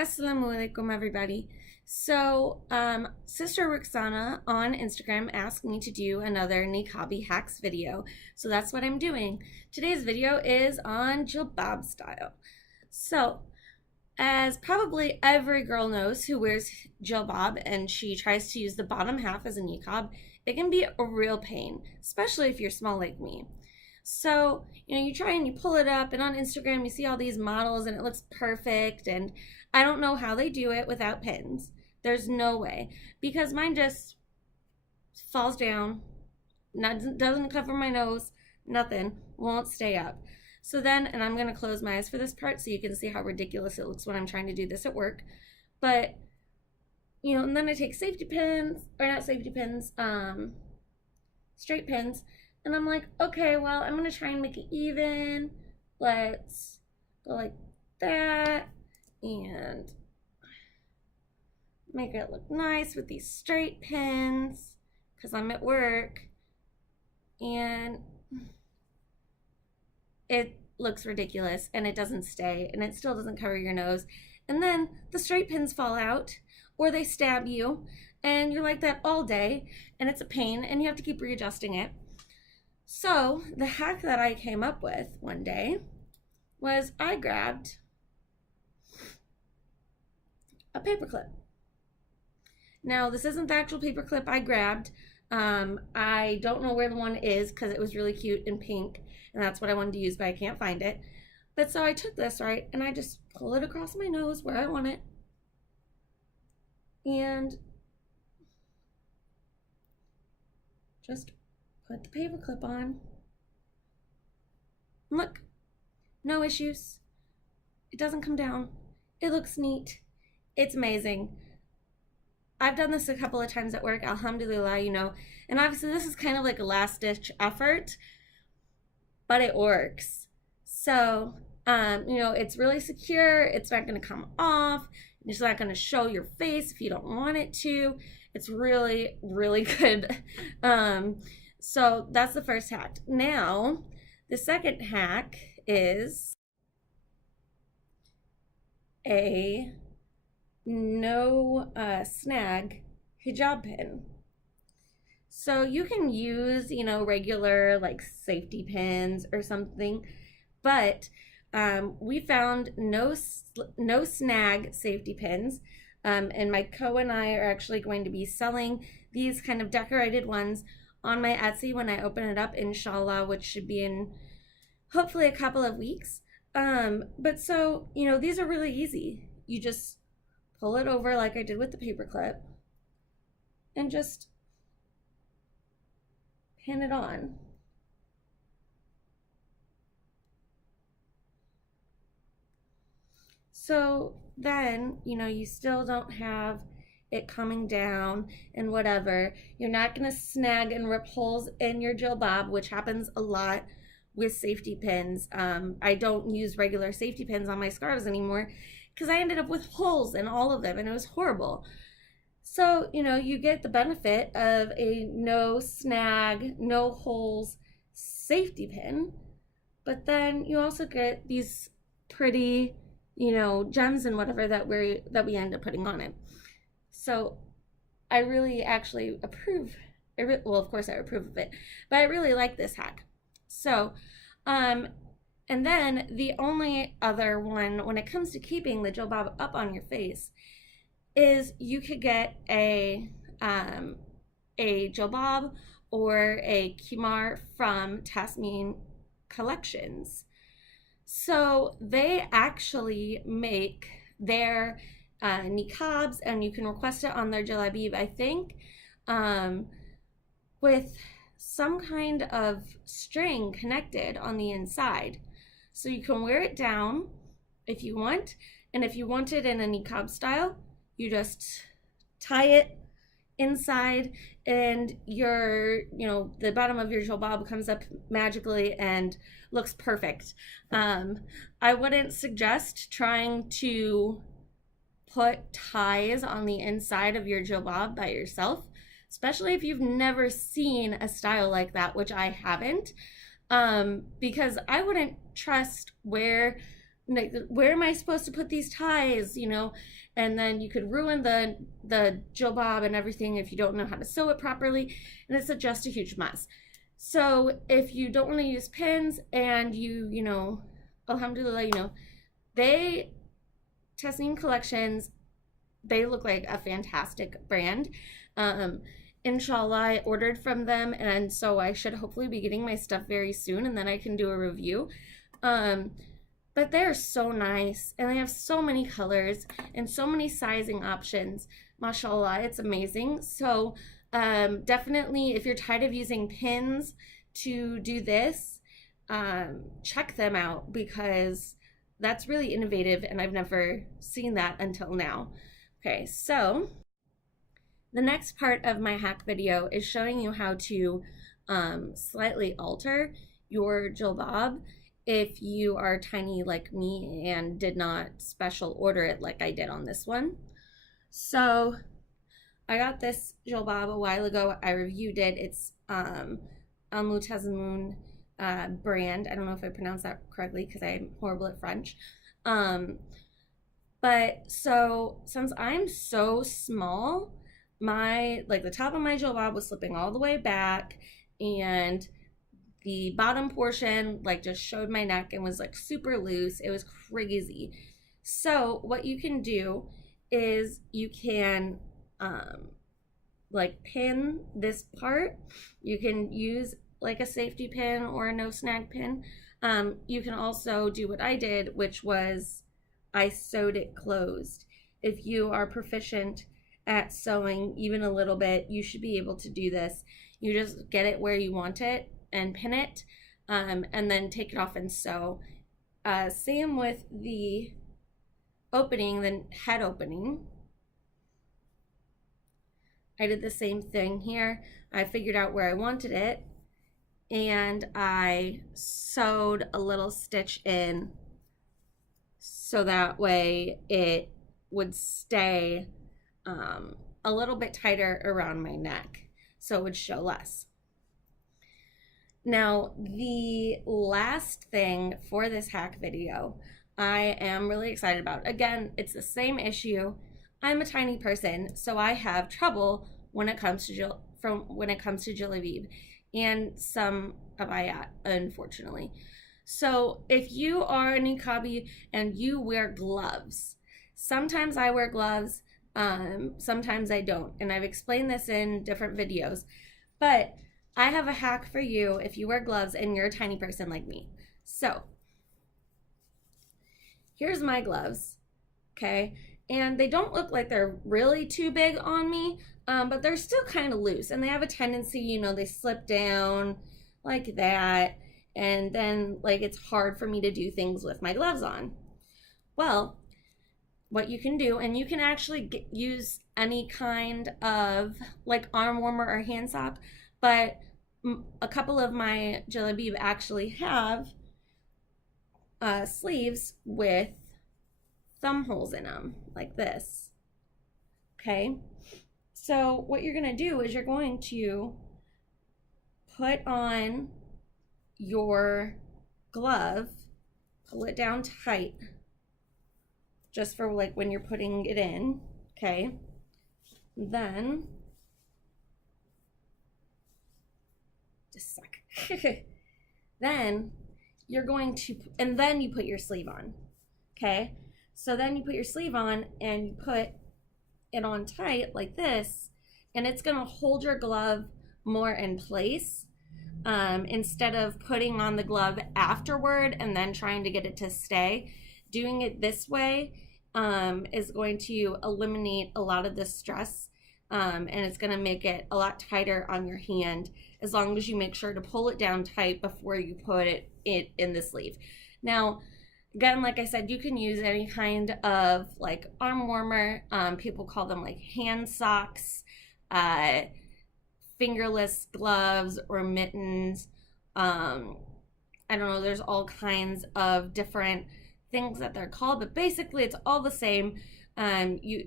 Assalamu alaikum, everybody. Sister Ruksana on Instagram asked me to do another Niqabi hacks video. So that's what I'm doing. Today's video is on jilbab style. So, as probably every girl knows who wears jilbab and she tries to use the bottom half as a niqab, it can be a real pain, especially if you're small like me. So, you try and you pull it up, and on Instagram you see all these models and it looks perfect, and I don't know how they do it without pins. There's no way, because mine just falls down, doesn't cover my nose, nothing, won't stay up. So then, and I'm going to close my eyes for this part so you can see how ridiculous it looks when I'm trying to do this at work. But, and then I take safety pins, or not safety pins, straight pins, and I'm like, okay, well, I'm going to try and make it even. Let's go like that and make it look nice with these straight pins because I'm at work, and it looks ridiculous and it doesn't stay and it still doesn't cover your nose. And then the straight pins fall out or they stab you and you're like that all day and it's a pain and you have to keep readjusting it. So the hack that I came up with one day was I grabbed a paper clip. Now, this isn't the actual paper clip I grabbed. I don't know where the one is because it was really cute and pink, and that's what I wanted to use, but I can't find it. But so I took this, right, and I just pull it across my nose where I want it, and just put the paper clip on. Look, no issues. It doesn't come down. It looks neat. It's amazing. I've done this a couple of times at work, alhamdulillah, and obviously this is kind of like a last-ditch effort, but it works. So, it's really secure. It's not going to come off. It's not going to show your face if you don't want it to. It's really, really good. So that's the first hack. Now, the second hack is a no snag hijab pin. So you can use, regular like safety pins or something, but we found no snag safety pins, and my co and I are actually going to be selling these kind of decorated ones on my Etsy when I open it up, inshallah, which should be in hopefully a couple of weeks. But so, these are really easy. You just pull it over like I did with the paper clip and just pin it on. So then, you still don't have it coming down and whatever. You're not going to snag and rip holes in your jilbab, which happens a lot with safety pins. I don't use regular safety pins on my scarves anymore because I ended up with holes in all of them and it was horrible. So, you get the benefit of a no snag, no holes safety pin, but then you also get these pretty, gems and whatever that we end up putting on it. So I really actually approve. Well, of course I approve of it, but I really like this hack. So, and then the only other one when it comes to keeping the jilbab up on your face is you could get a jilbab or a kimar from Tasmin Collections. So they actually make their niqabs, and you can request it on their jalabib, I think, with some kind of string connected on the inside. So you can wear it down if you want, and if you want it in a niqab style, you just tie it inside and the bottom of your jilbab comes up magically and looks perfect. I wouldn't suggest trying to put ties on the inside of your jilbab by yourself, especially if you've never seen a style like that, which I haven't, because I wouldn't trust where like, where am I supposed to put these ties, you know? And then you could ruin the jilbab and everything if you don't know how to sew it properly, and it's just a huge mess. So if you don't want to use pins and you know, alhamdulillah, you know, they, Tasneem Collections, they look like a fantastic brand. Inshallah, I ordered from them, and so I should hopefully be getting my stuff very soon, and then I can do a review. But they're so nice, and they have so many colors and so many sizing options. MashaAllah, it's amazing. So definitely, if you're tired of using pins to do this, check them out, because that's really innovative, and I've never seen that until now. Okay, so the next part of my hack video is showing you how to slightly alter your jilbab if you are tiny like me and did not special order it like I did on this one. So I got this jilbab a while ago. I reviewed it. It's Al Mutazimun brand. I don't know if I pronounced that correctly because I'm horrible at French. But so since I'm so small, the top of my jilbab was slipping all the way back, and the bottom portion just showed my neck and was super loose. It was crazy. So what you can do is you can pin this part. You can use a safety pin or a no snag pin. You can also do what I did, which was I sewed it closed. If you are proficient at sewing even a little bit, you should be able to do this. You just get it where you want it and pin it, and then take it off and sew. Same with the opening, the head opening. I did the same thing here. I figured out where I wanted it, and I sewed a little stitch in so that way it would stay a little bit tighter around my neck, so it would show less. Now, the last thing for this hack video I am really excited about. Again, it's the same issue. I'm a tiny person, so I have trouble when it comes to jilbab and some abayat, unfortunately. So if you are a niqabi and you wear gloves, sometimes I wear gloves, sometimes I don't, and I've explained this in different videos, but I have a hack for you if you wear gloves and you're a tiny person like me. So here's my gloves, okay? And they don't look like they're really too big on me, but they're still kind of loose, and they have a tendency, you know, they slip down like that, and then it's hard for me to do things with my gloves on. Well, what you can do, and you can actually use any kind of arm warmer or hand sock, but a couple of my jilbab actually have sleeves with thumb holes in them, like this. Okay, so what you're going to do is you're going to put on your glove, pull it down tight, just for when you're putting it in, okay? Then, just a sec. Then you're going to, and then you put your sleeve on, okay? So then you put your sleeve on and you put it on tight like this, and it's gonna hold your glove more in place, instead of putting on the glove afterward and then trying to get it to stay. Doing it this way is going to eliminate a lot of the stress, and it's going to make it a lot tighter on your hand, as long as you make sure to pull it down tight before you put it in the sleeve. Now, again, like I said, you can use any kind of arm warmer. People call them hand socks, fingerless gloves, or mittens. I don't know, there's all kinds of different things that they're called, but basically it's all the same.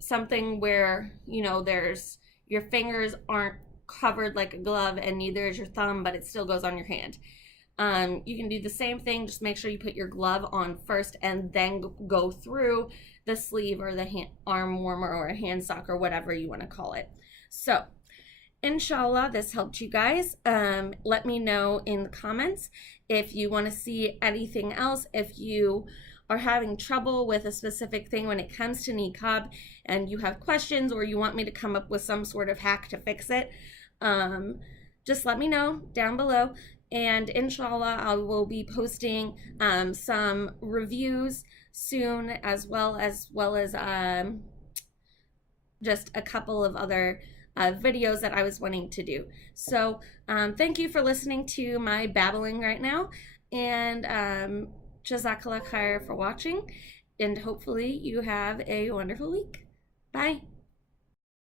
Something where, you know, there's, your fingers aren't covered like a glove and neither is your thumb, but it still goes on your hand. You can do the same thing, just make sure you put your glove on first and then go through the sleeve or the arm warmer or a hand sock or whatever you want to call it. So inshallah, this helped you guys. Let me know in the comments if you want to see anything else, if you are having trouble with a specific thing when it comes to niqab and you have questions or you want me to come up with some sort of hack to fix it, just let me know down below. And inshallah, I will be posting some reviews soon, as well as just a couple of other videos that I was wanting to do. So thank you for listening to my babbling right now, and jazakallah khair for watching, and hopefully you have a wonderful week. Bye.